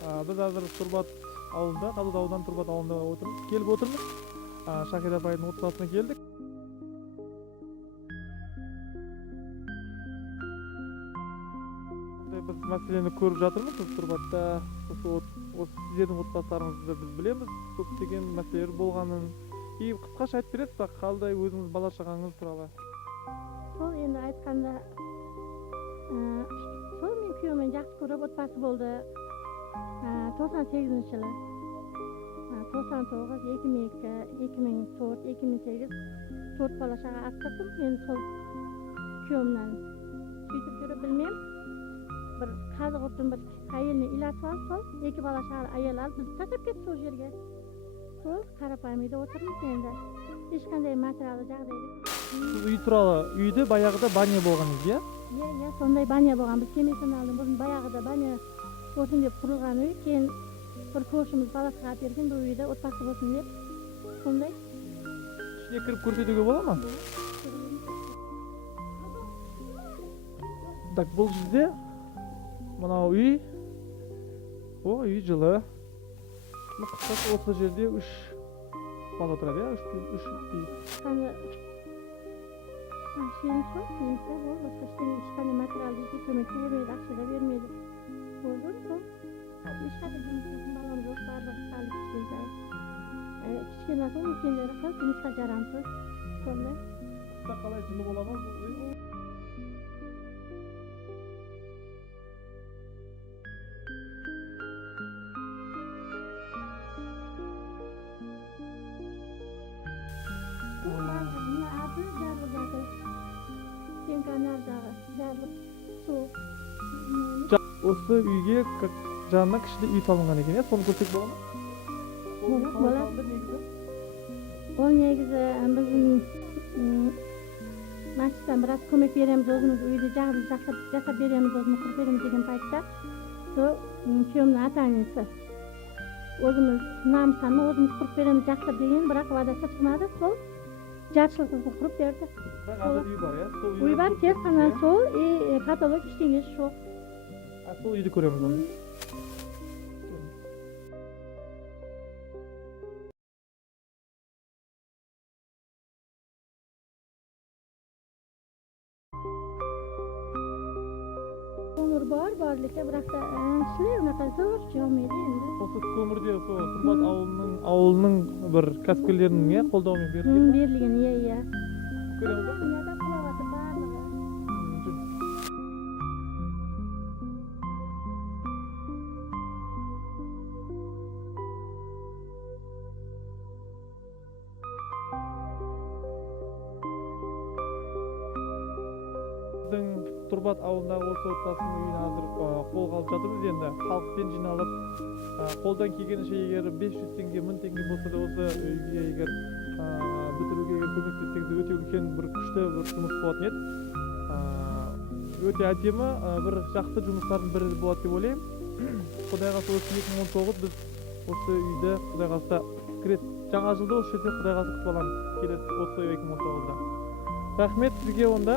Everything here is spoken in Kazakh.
Biz hozir Turbat ауылында, Қазы аудан Turbat ауылында отырмыз. Келіп отырмыз. Шахира апайдың отбасына келдік. Біз мәселені көріп жатырмыз. Біз Turbatта осы сіздердің отбасыларыңызды біз білеміз. Көптеген мәселелер болғанын. Қысқаша айтып бересіз бе, қалдай өзіңіз бала шағаңыз туралы? Сол енді айтқанда, сол мен күйеуіммен жақсы көріп отбасы болды. 98 жылы. 99, 2002, 2004, 2008 4 бала шаға асырдым. Мен сол күйеуімнен сөйтіп жүріп білмем. Bir қазық ұрттың бір әйеліне илатып алып, сол 2 бала шаға әйел алып, біз тастап кетті сол жерге. Сол қарапайым үйде отырмыз енді. Ешқандай материалды жағдайда. Үй туралы, үйде баяғыда баня болған еді, иә? Иә, сондай баня болған. Біз кемесін алдым. Бұрын баяғыда баня болсын деп құрылған үй. Кейін бір көршіміз баласыға берген бұл үйде отбасы болсын деп. Сондай. Ішіне кіріп көрсетуге бола ма? Так, бұл жерде мынау үй. Үй жылы. Қысқасы осы жерде 3 бала тұрады, иә? 3 үй. Şeyimiz yok, neyse o başka işlerine materyal değil, kömek vermeydi, akça da vermeydi. Oldu mu? İşte bizim balonumuz yok, bardak sağlık işleyeceğiz. Küçük nasıl onun kendileri kız, жұмысқа жарамсыз. Сондай. Қыста қалай жылы бола ма бұл үй? Осы үйге жанына кішкене үй салынған екен, иә? Соны көрсек бола ма? Болады. Ол негізі біздің машинистен біраз көмек береміз, өзіміз үйді жасап береміз, өзіміз құрып береміз деген пайтта. Сол күйеуімнің ата-анасы. Өзіміз намыстанма, өзіміз құрып береміз, жақсап деген, бірақ вадасы шықмады, сол жаршылықпен құрып берді. Қазір үй бар, иә? Үй бар, тек қана сол, потолок ештеңесі жоқ. Сол үйді көреміз оны. Көмір бар леке, бірақ та шлер унаqa зор жамайды енді. Осы көмірде Turbat ауылының бір кәсіпкерлерінің қолдауымен берілген. Берілген, иә. Көреміз бе? Дүнияда құлаватыр барлығы. Turbat ауылындағы осы отбасының үйін қазір қолға алып жатырмыз енді. Халықпен жиналып, қолдан келгенінше егер 500 теңге, 1000 теңге болса да осы үйге егер бітіруге көмектессеңіз өте үлкен бір күшті бір жұмыс болатын еді. Өте әдемі бір жақсы жұмыстардың бірі болады деп ойлаймын. Құдай қаласа осы 2019 біз осы үйді Құдай қаласа жаңа жылда осы жерде Құдай қаласа күтіп аламыз. Келеді осы 2019-да. Рахмет сізге онда.